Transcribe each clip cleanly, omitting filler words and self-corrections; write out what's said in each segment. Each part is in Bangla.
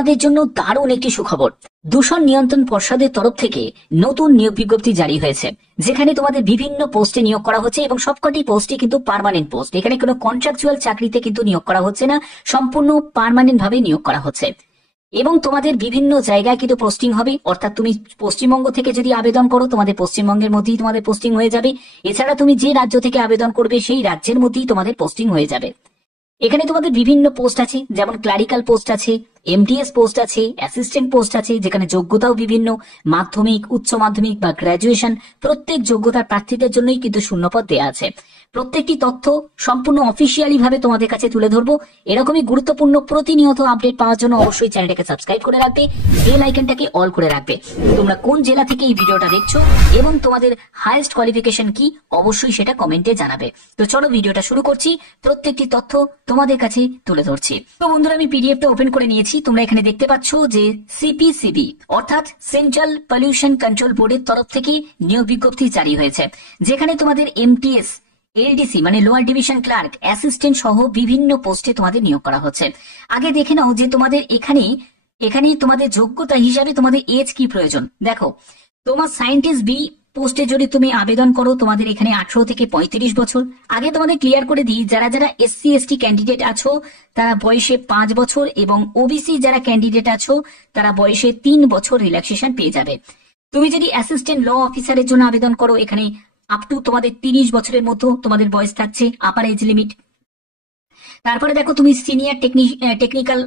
তাদের জন্য দারুণ একটি সুখবর। দূষণ নিয়ন্ত্রণ পর্ষদের তরফ থেকে নতুন নিয়োগ বিজ্ঞপ্তি জারি হয়েছে, যেখানে তোমাদের বিভিন্ন পোস্টে নিয়োগ করা হচ্ছে এবং সবকটি পোস্টই কিন্তু পার্মানেন্ট পোস্ট। এখানে কোনো কন্ট্রাকচুয়াল চাকরিতে কিন্তু নিয়োগ করা হচ্ছে না, সম্পূর্ণ পার্মানেন্ট ভাবে নিয়োগ করা হচ্ছে। এবং তোমাদের বিভিন্ন জায়গায় কিন্তু পোস্টিং হবে, অর্থাৎ তুমি পশ্চিমবঙ্গ থেকে যদি আবেদন করো তোমাদের পশ্চিমবঙ্গের মধ্যেই তোমাদের পোস্টিং হয়ে যাবে। এছাড়া তুমি যে রাজ্য থেকে আবেদন করবে সেই রাজ্যের মধ্যেই তোমাদের পোস্টিং হয়ে যাবে। এখানে তোমাদের বিভিন্ন পোস্ট আছে, যেমন ক্লারিক্যাল পোস্ট আছে, এমটিএস পোস্ট আছে, অ্যাসিস্ট্যান্ট পোস্ট আছে, যেখানে যোগ্যতাও বিভিন্ন, মাধ্যমিক, উচ্চ মাধ্যমিক বা গ্রাজুয়েশন, প্রত্যেক যোগ্যতার প্রার্থীদের জন্যই কিন্তু শূন্যপদ দেওয়া আছে। প্রত্যেকটি তথ্য সম্পূর্ণ অফিসিয়ালি ভাবে তোমাদের কাছে তুলে ধরবো। এরকমই গুরুত্বপূর্ণ প্রতিনিয়ত আপডেট পাওয়ার জন্য অবশ্যই চ্যানেলটাকে সাবস্ক্রাইব করে রাখবে, বেল আইকনটাকে অল করে রাখবে। তোমরা কোন জেলা থেকে এই ভিডিওটা দেখছো এবং তোমাদের হাইয়েস্ট কোয়ালিফিকেশন কি অবশ্যই সেটা কমেন্টে জানাবে। তো চলো ভিডিওটা শুরু করছি, প্রত্যেকটি তথ্য তোমাদের কাছে তুলে ধরছি। তো বন্ধুরা, আমি পিডিএফটা ওপেন করে নিয়েছি। তোমরা এখানে দেখতে পাচ্ছ যে সিপিসিবি অর্থাৎ সেন্ট্রাল পলিউশন কন্ট্রোল বোর্ডের তরফ থেকে নিয়োগ বিজ্ঞপ্তি জারি হয়েছে, যেখানে তোমাদের এমটিএস, এলডিসি মানে লোয়ার ডিভিশন ক্লার্ক, অ্যাসিস্ট্যান্ট সহ বিভিন্ন পোস্টে তোমাদের নিয়োগ করা হচ্ছে। আগে দেখে নাও যে তোমাদের এখানে তোমাদের যোগ্যতা হিসাবে তোমাদের এজ কি প্রয়োজন। দেখো, তোমার সায়েন্টিস্ট বি পোস্টে যদি তুমি আবেদন করো তোমাদের এখানে 18 থেকে 35 বছর। আগে তোমাদের ক্লিয়ার করে দিই, যারা যারা এসসি এসটি ক্যান্ডিডেট আছো তারা বয়সে 5 বছর এবং ওবিসি যারা ক্যান্ডিডেট আছো তারা বয়সে 3 বছর রিল্যাক্সেশন পেয়ে যাবে। তুমি যদি অ্যাসিস্ট্যান্ট ল অফিসারের জন্য আবেদন করো এখানে আপ টু তোমাদের 30 বছরের মতো তোমাদের বয়স থাকছে, আপার এজ লিমিট। তারপরে দেখো, তুমি সিনিয়র টেকনিক্যাল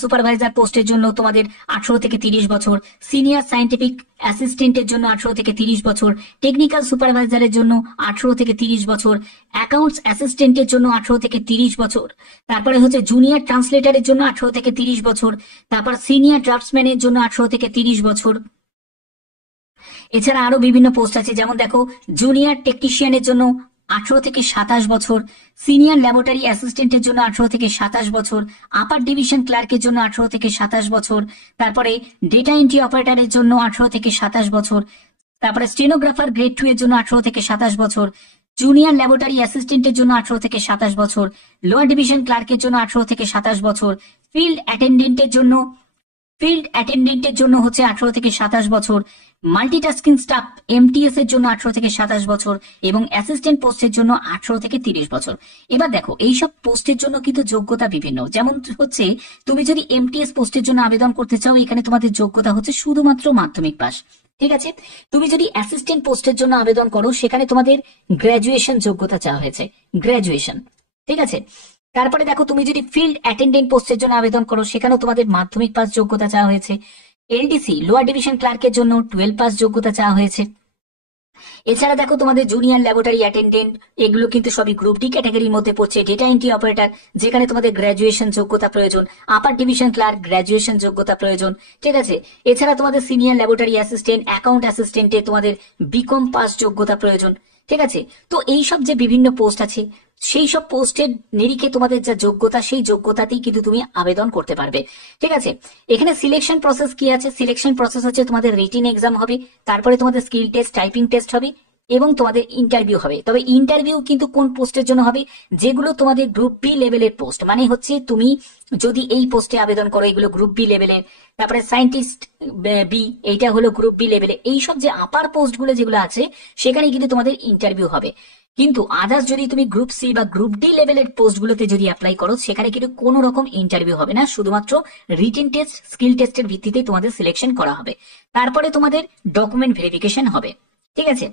সুপারভাইজার পোস্টের জন্য তোমাদের 18 থেকে 30 বছর, সিনিয়র সায়েন্টিফিক অ্যাসিস্ট্যান্টের জন্য 18 থেকে 30 বছর, টেকনিক্যাল সুপারভাইজারের জন্য 18 থেকে 30 বছর, অ্যাকাউন্টস অ্যাসিস্ট্যান্টের জন্য 18 থেকে 30 বছর, তারপরে হচ্ছে জুনিয়র ট্রান্সলেটারের জন্য 18 থেকে 30 বছর, তারপর সিনিয়র ড্রাফটসম্যানের জন্য 18 থেকে 30 বছর। এছাড়া আরো বিভিন্ন পোস্ট আছে, যেমন দেখো জুনিয়র টেকনিশিয়ানের জন্য 18 থেকে 27 বছর, সিনিয়র ল্যাবরেটরি অ্যাসিস্ট্যান্টের জন্য 18 থেকে 27 বছর, আপার ডিভিশন ক্লার্কের জন্য 18 থেকে 27 বছর, তারপরে ডেটা এন্ট্রি অপারেটরের জন্য 18 থেকে 27 বছর, তারপরে স্টেনোগ্রাফার গ্রেড 2 এর জন্য 18 থেকে 27 বছর, জুনিয়র ল্যাবরেটরি অ্যাসিস্ট্যান্টের জন্য 18 থেকে 27 বছর, লোয়ার ডিভিশন ক্লার্কের জন্য 18 থেকে 27 বছর, ফিল্ড অ্যাটেন্ডেন্টের জন্য হচ্ছে 18 থেকে 27 বছর, মাল্টিটাস্কিং স্টাফ এমটিএস এর জন্য 18 থেকে 27 বছর এবং অ্যাসিস্ট্যান্ট পোস্টের জন্য 18 থেকে 30 বছর। এবার দেখো, এইসব পোস্টের জন্য কিন্তু যোগ্যতা বিভিন্ন। যেমন হচ্ছে তুমি যদি এমটিএস পোস্টের জন্য আবেদন করতে চাও এখানে তোমাদের যোগ্যতা হচ্ছে শুধুমাত্র মাধ্যমিক পাস। ঠিক আছে। তুমি যদি অ্যাসিস্ট্যান্ট পোস্টের জন্য আবেদন করো সেখানে তোমাদের গ্রাজুয়েশন যোগ্যতা চাওয়া হয়েছে, গ্রাজুয়েশন। ঠিক আছে। তারপরে দেখো, তুমি যদি ফিল্ড অ্যাটেন্ডেন্ট পোস্টের জন্য আবেদন করো সেখানেও তোমাদের মাধ্যমিক পাস যোগ্যতা চাওয়া হয়েছে। এলডিসি লোয়ার ডিভিশন ক্লার্কের জন্য 12 পাস যোগ্যতা চাওয়া হয়েছে। এছাড়া দেখো, তোমাদের জুনিয়র ল্যাবরেটরি অ্যাটেন্ডেন্ট এগুলো কিন্তু সবই গ্রুপ ডি ক্যাটাগরির মধ্যে পড়ছে। ডেটা এন্ট্রি অপারেটর যেখানে তোমাদের গ্রাজুয়েশন যোগ্যতা প্রয়োজন, আপার ডিভিশন ক্লার্ক গ্রাজুয়েশন যোগ্যতা প্রয়োজন। ঠিক আছে। এছাড়া তোমাদের সিনিয়র ল্যাবরেটরি অ্যাসিস্ট্যান্ট, অ্যাকাউন্ট অ্যাসিস্ট্যান্টে তোমাদের বিকম পাস যোগ্যতা প্রয়োজন। ঠিক আছে। তো এইসব যে বিভিন্ন পোস্ট আছে সেই সব পোস্টের নিরিখে তোমাদের যা যোগ্যতা সেই যোগ্যতাতেই কিন্তু তুমি আবেদন করতে পারবে। ঠিক আছে। এখানে সিলেকশন প্রসেস কি আছে? সিলেকশন প্রসেস হচ্ছে তোমাদের রিটিন এক্সাম হবে, তারপরে তোমাদের স্কিল টেস্ট, টাইপিং টেস্ট হবে এবং তোমাদের ইন্টারভিউ হবে। তবে ইন্টারভিউ কিন্তু কোন পোস্টের জন্য হবে? যেগুলো তোমাদের গ্রুপ বি লেভেলের পোস্ট, মানে হচ্ছে তুমি যদি এই পোস্টে আবেদন করো এগুলো গ্রুপ বি লেভেলের, তারপরে সায়েন্টিস্ট বি এইটা হলো গ্রুপ বি লেভেলের। এইসব যে আপার পোস্টগুলো যেগুলো আছে সেখানে কিন্তু তোমাদের ইন্টারভিউ হবে। কিন্তু আদার্স যদি তুমি গ্রুপ সি বা গ্রুপ ডি লেভেলের পোস্টগুলোতে যদি অ্যাপ্লাই করো সেখানে কিন্তু কোনো রকম ইন্টারভিউ হবে না, শুধুমাত্র রিটেন টেস্ট, স্কিল টেস্টের ভিত্তিতে তোমাদের সিলেকশন করা হবে। তারপরে তোমাদের ডকুমেন্ট ভেরিফিকেশন হবে। ঠিক আছে।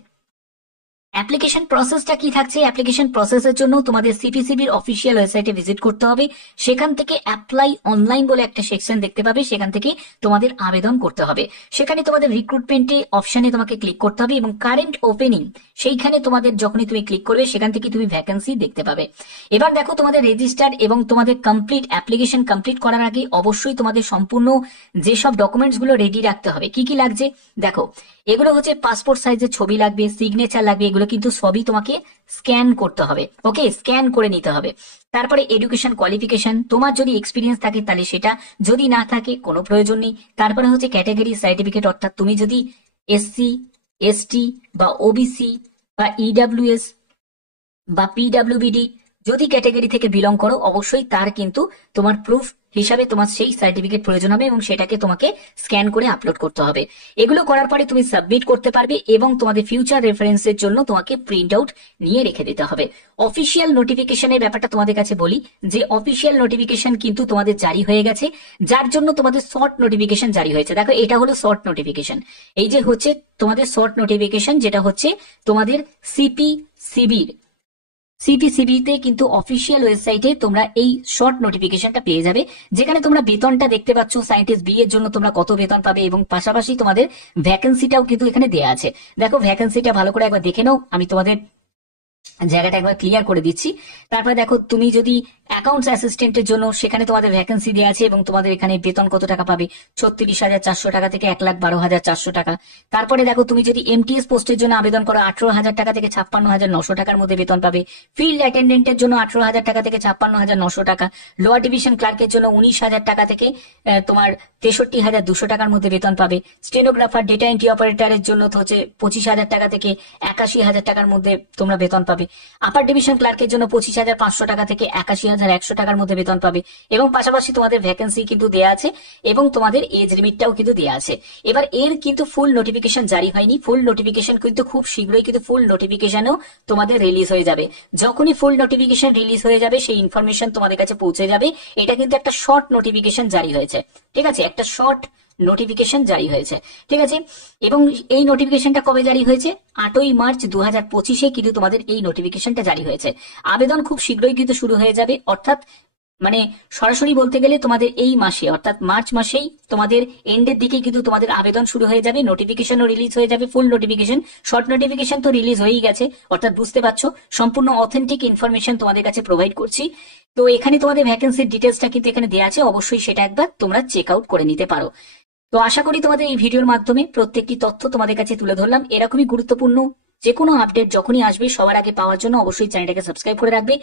অ্যাপ্লিকেশন প্রসেসটা কি থাকছে? অ্যাপ্লিকেশন প্রসেসের জন্য তোমাদের সিপিসিবির অফিসিয়াল ওয়েবসাইটে ভিজিট করতে হবে। সেখান থেকে অ্যাপ্লাই অনলাইন বলে একটা সেকশন দেখতে পাবে, সেখান থেকে তোমাদের আবেদন করতে হবে। সেখানে তোমাদের রিক্রুটমেন্টে অপশনে তোমাকে ক্লিক করতে হবে এবং কারেন্ট ওপেনিং সেইখানে তোমাদের যখনই তুমি ক্লিক করবে সেখান থেকে তুমি ভ্যাকেন্সি দেখতে পাবে। এবার দেখো, তোমাদের রেজিস্টার্ড এবং তোমাদের কমপ্লিট অ্যাপ্লিকেশন কমপ্লিট করার আগে অবশ্যই তোমাদের সম্পূর্ণ যেসব ডকুমেন্টস গুলো রেডি রাখতে হবে। কি কি লাগছে দেখো, এগুলো হচ্ছে পাসপোর্ট সাইজের ছবি লাগবে, সিগনেচার লাগবে, এগুলো কিন্তু সবই তোমাকে স্ক্যান করতে হবে। ওকে, স্ক্যান করে নিতে হবে। তারপরে এডুকেশন কোয়ালিফিকেশন, তোমার যদি এক্সপিরিয়েন্স থাকে তাহলে সেটা, যদি না থাকে কোনো প্রয়োজন নেই। তারপরে হচ্ছে ক্যাটাগরি সার্টিফিকেট, অর্থাৎ তুমি যদি এসসি, এসটি বা ওবিসি বা ইডাব্লিউএস বা পিডাব্লিউবিডি যদি ক্যাটাগরি থেকে বিলং করো অবশ্যই তার কিন্তু তোমার প্রুফ হিসাবে তোমার সেই সার্টিফিকেট প্রয়োজন হবে এবং সেটাকে তোমাকে স্ক্যান করে আপলোড করতে হবে। এগুলো করার পরে তুমি সাবমিট করতে পারবে এবং তোমাদের ফিউচার রেফারেন্সের জন্য তোমাকে প্রিন্ট আউট নিয়ে রেখে দিতে হবে। অফিসিয়াল নোটিফিকেশনের ব্যাপারটা তোমাদের কাছে বলি যে অফিসিয়াল নোটিফিকেশন কিন্তু তোমাদের জারি হয়ে গেছে, যার জন্য তোমাদের শর্ট নোটিফিকেশন জারি হয়েছে। দেখো এটা হলো শর্ট নোটিফিকেশন, এই যে হচ্ছে তোমাদের শর্ট নোটিফিকেশন, যেটা হচ্ছে তোমাদের সিপিসিবিতে কিন্তু অফিসিয়াল ওয়েবসাইটে তোমরা এই শর্ট নোটিফিকেশনটা পেয়ে যাবে, যেখানে তোমরা বেতনটা দেখতে পাচ্ছ, সায়েন্টিস্ট বি এর জন্য তোমরা কত বেতন পাবে এবং পাশাপাশি তোমাদের ভ্যাকেন্সিটাও কিন্তু এখানে দেওয়া আছে। দেখো ভ্যাকেন্সিটা ভালো করে একবার দেখে নাও, আমি তোমাদের জায়গাটা একবার ক্লিয়ার করে দিচ্ছি। তারপরে দেখো তুমি যদি অ্যাকাউন্টস অ্যাসিস্ট্যান্টের জন্য সেখানে তোমাদের ভ্যাকেন্সি দেওয়া আছে এবং তোমাদের এখানে বেতন কত টাকা পাবে, 36,400 টাকা থেকে 1,12,400 টাকা। তারপরে দেখো তুমি যদি এমটিএস পোস্টের জন্য আবেদন করো 18,000 টাকা থেকে 56,900 টাকার মধ্যে বেতন পাবে। ফিল্ড অ্যাটেন্ডেন্টের জন্য 18,000 টাকা থেকে 56,900 টাকা। লোয়ার ডিভিশন ক্লার্কের জন্য 19,000 টাকা থেকে তোমার 63,200 টাকার মধ্যে বেতন পাবে। স্টেনোগ্রাফার, ডেটা এন্ট্রি অপারেটরের জন্য তো হচ্ছে 25,000 টাকা থেকে 81,000 টাকার মধ্যে তোমরা বেতন পাবে। আপার ডিভিশন ক্লার্কের জন্য 25,500 টাকা থেকে 81,100 টাকার মধ্যে বেতন পাবে এবং পাশাপাশি তোমাদের ভ্যাকেন্সি কিন্তু দেয়া আছে এবং তোমাদের এজ লিমিটটাও কিন্তু দেয়া আছে। এবার এর কিন্তু ফুল নোটিফিকেশন জারি হয়নি, ফুল নোটিফিকেশন কিন্তু খুব শীঘ্রই কিন্তু ফুল নোটিফিকেশনও তোমাদের রিলিজ হয়ে যাবে। যখনই ফুল নোটিফিকেশন রিলিজ হয়ে যাবে সেই ইনফরমেশন তোমাদের কাছে পৌঁছে যাবে। এটা কিন্তু একটা শর্ট নোটিফিকেশন জারি হয়েছে, ঠিক আছে, একটা শর্ট নোটিফিকেশন জারি হয়েছে, ঠিক আছে। এবং এই নোটিফিকেশনটা কবে জারি হয়েছে? 8ই মার্চ 2025 কিন্তু তোমাদের এই নোটিফিকেশনটা জারি হয়েছে। আবেদন খুব শীঘ্রই কিন্তু শুরু হয়ে যাবে, অর্থাৎ মানে সরাসরি বলতে গেলে তোমাদের এই মাসে অর্থাৎ মার্চ মাসেই তোমাদের এন্ডের দিকে কিন্তু তোমাদের আবেদন শুরু হয়ে যাবে, নোটিফিকেশনও রিলিজ হয়ে যাবে। ফুল নোটিফিকেশন, শর্ট নোটিফিকেশন তো রিলিজ হয়েই গেছে, অর্থাৎ বুঝতে পারছো সম্পূর্ণ অথেন্টিক ইনফরমেশন তোমাদের কাছে প্রোভাইড করছি। তো এখানে তোমাদের ভ্যাকেন্সির ডিটেলসটা কিন্তু এখানে দেওয়া আছে, অবশ্যই সেটা একবার তোমরা চেক আউট করে নিতে পারো। তো আশা করি তোমাদের এই ভিডিওর মাধ্যমে প্রত্যেকটি তথ্য তোমাদের কাছে তুলে ধরলাম। এরকমই গুরুত্বপূর্ণ যে কোনো আপডেট যখনই আসবে সবার আগে পাওয়ার জন্য অবশ্যই চ্যানেলটাকে সাবস্ক্রাইব করে রাখবে।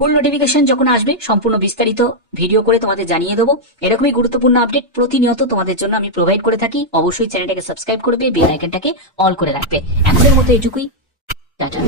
ফুল নোটিফিকেশন যখন আসবে সম্পূর্ণ বিস্তারিত ভিডিও করে তোমাদের জানিয়ে দেবো। এরকমই গুরুত্বপূর্ণ আপডেট প্রতিনিয়ত তোমাদের জন্য আমি প্রোভাইড করে থাকি। অবশ্যই চ্যানেলটাকে সাবস্ক্রাইব করবে, বেল আইকনটাকে অল করে রাখবে। এখনের মতো এটুকুই, টাটা।